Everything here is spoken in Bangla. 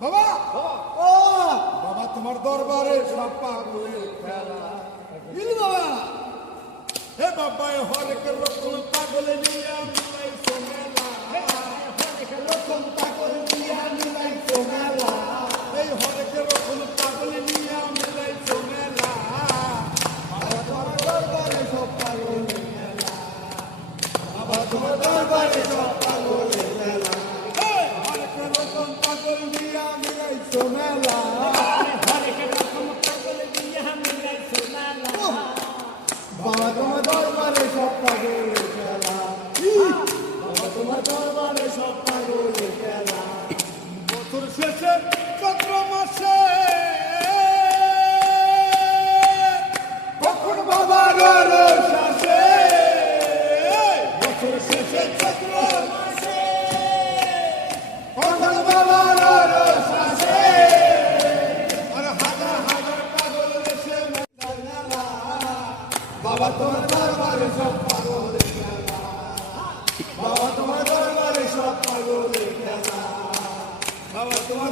বাবা ও বাবা তোমার দরবারে সব পাগলের খেলা বাবা হে বাবা হরেক রকম পাগল নিয়া মিলাইছো মেলা হরেক রকম পাগল নিয়া মিলাইছো মেলা এই হরেক রকম পাগল নিয়া মিলাইছো মেলা বাবা তোমার দরবারে সব পাগলের খেলা বাবা তোমার দরবারে সব পাগলের খেলা হরেক রকম পাগল নিয়া মিলাইছো মেলা হরেক রকম পাগল নিয়া মিলাইছো মেলা বাবা তোমার দরবারে সব পাগলের খেলা বাবা তোমার দরবারে সব পাগলের খেলা বছর শেষে চৈত্র মাসে কখন বাবার রস আসে বছর শেষে চৈত্র মাসে কখন বাবার রস আসে আর হাজার হাজার পাগল এসে মেলা বাবা তোমার দরবারে সব পাগলের খেলা বাবা তোমার দরবারে সব পাগলের খেলা বাবা তোমার